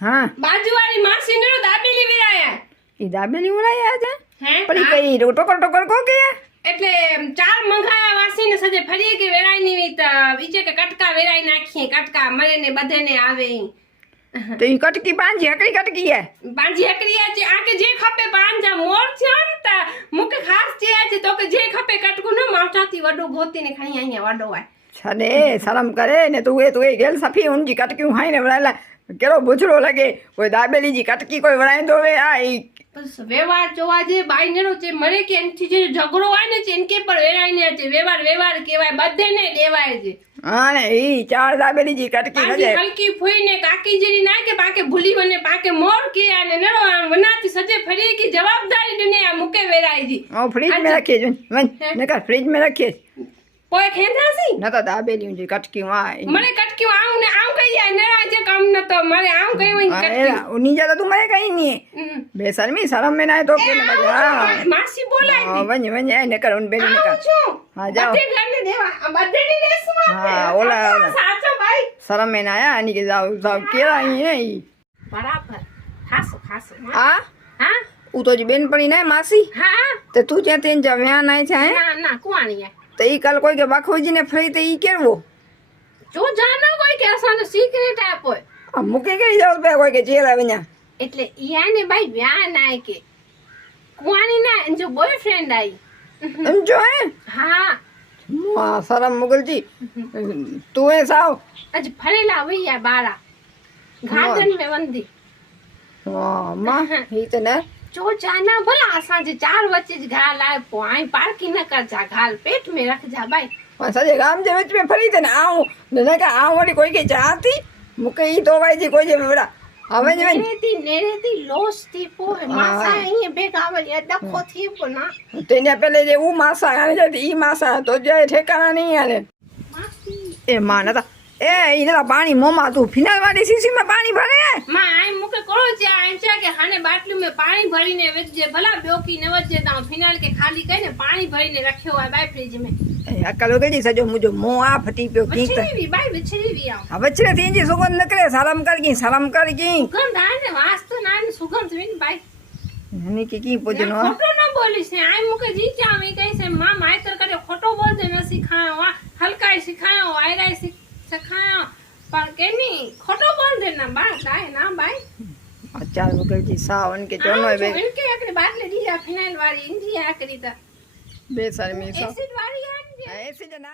હા બાજુવાળી માસી ને દાબેલી વિરાયા એ દાબેલી ઉડાયા છે હે પણ ઈ કઈ ટોકર કો કે એટલે ચાર મંગાયા વાસી ને સજે ફરી કે વેરાઈ ની વિચે કે કટકા વેરાઈ નાખીએ કટકા મળે ને બધે ને આવે તો ઈ કટકી પાંજી હકડી કટકી હે પાંજી હકડી છે આ કે જે ખપે પાંજા મોર છે ને તા મુકે ખાસ છે છે તો કે જે ખપે કટકું ન માટાથી વડો ગોતી ને ખાઈ અહીંયા વડો આય છને શરમ કરે ને તું એ ગેલ સફી ઉનજી કટકી હાઈ ને વળાલા કેરો બુચડો લાગે કોઈ દાબેલી જી કટકી કોઈ વળાઈ દો વે આ બસ વ્યવહાર જોવા જે બાઈ નેનો છે મરે કે એનથી જે ઝઘડો હોય ને છે એનકે પર વેરાઈ ને છે વ્યવહાર કહેવાય બધે ને દેવાય છે હા ને ઈ ચાર દાબેલી જી કટકી આજે હલકી ફોઈ ને કાકી જેરી ના કે પાકે ભૂલી મને પાકે મોર કે અને નરો વનાતી સજે ફરી की जवाबदारी ने आ मुके वेराई जी ओ फ्रिज में रखिए जो वन नका फ्रिज में रखिए कोई खेंदा सी न तो दाबेली जी कटकी वाय मने कटकी आऊं ने आऊं कही आ नरा जे काम न तो मारे आऊं कही वही कटकी उनी जा तो तुम मरे कहीं नहीं बेशर्मी शर्म में ना तो के न बजा मासी बोलाई थी वन वन ए न कर उन बेली न कर हां जाओ बदे घर ने देवा बदे ने रेसमा हां ओला साचो भाई शर्म में ना आया अनि के जाओ केरा ही है बराबर खासो हां हां उ तो जी बेन पड़ी ना मासी हां तो तू जे तेन जव्या ना है ना ना कुआनी है तो ई कल कोई के बाखोजी ने फ्री तो ई केरवो જો જાનો કોઈ કે અસાનો સિક્રેટ આપો મુકે કે જાવ બે કોઈ કે જેલ આવે ન્યા એટલે ઈયાને ભાઈ વ્યા નાય કે કુવાની ના જો બોયફ્રેન્ડ આઈ એમ જો હે હા માં શરમ મુગલજી તું એ સાવ આજ ફરેલા વૈયા બારા ગાર્ડન મે વંદી માં હી તો ને જો જાના ભલા અસાજે ચાર વચ્ચે જ ઘા લાય પોઈ પાર્કી ન કર જા ઘાલ પેટ મે રખ જા ભાઈ सजे गाम जे विच में फरी थे ना आऊं न का आऊं वाली कोई के चाहती मुके ई तो भाई जी कोई जे बड़ा હવે જ નેરેતી લોસ થી પો માસા અહીં બેગાવલ એ ડખો થી પો ના તેને પેલે જે ऊ मासा आने जाती ई मासा तो जे ठेकाना नहीं आले માસી ए मानता ए इनला पानी मोमा तू फिनाल वाली शीशी में पानी भरे માં આઈ મુકે કોળો છે આઈ છે કે હાને બાટલી में पानी भरीने वेचे भला ब्योकी न वचे ता फिनाल के खाली कने पानी भरीने रखियो है बाई फ्रिज में अकल गड़ी सजो मुझो मो आ फटी पियो की विचरी बाई विचरी आ अब बचरे तीन जी सुगंध निकले शर्म कर की सुगंध आने वास्तु नाने सुगंध विन बाई हनी की पूजनो खोटो न बोलिस ने आई मुके जी चावे कैसे मां मायतर करे खोटो बोल दे न सिखायो हल्काई सिखायो आयराई सिखायो पर केनी खोटो बोल दे ना बा दाय ना बाई अच्छा मुगल जी सावन के जोनो बे इनके एकरे बाटले दीजा फिनाइल वाली इंडिया करी ता बेशर्मी सा एसिड वाली है एसिड ना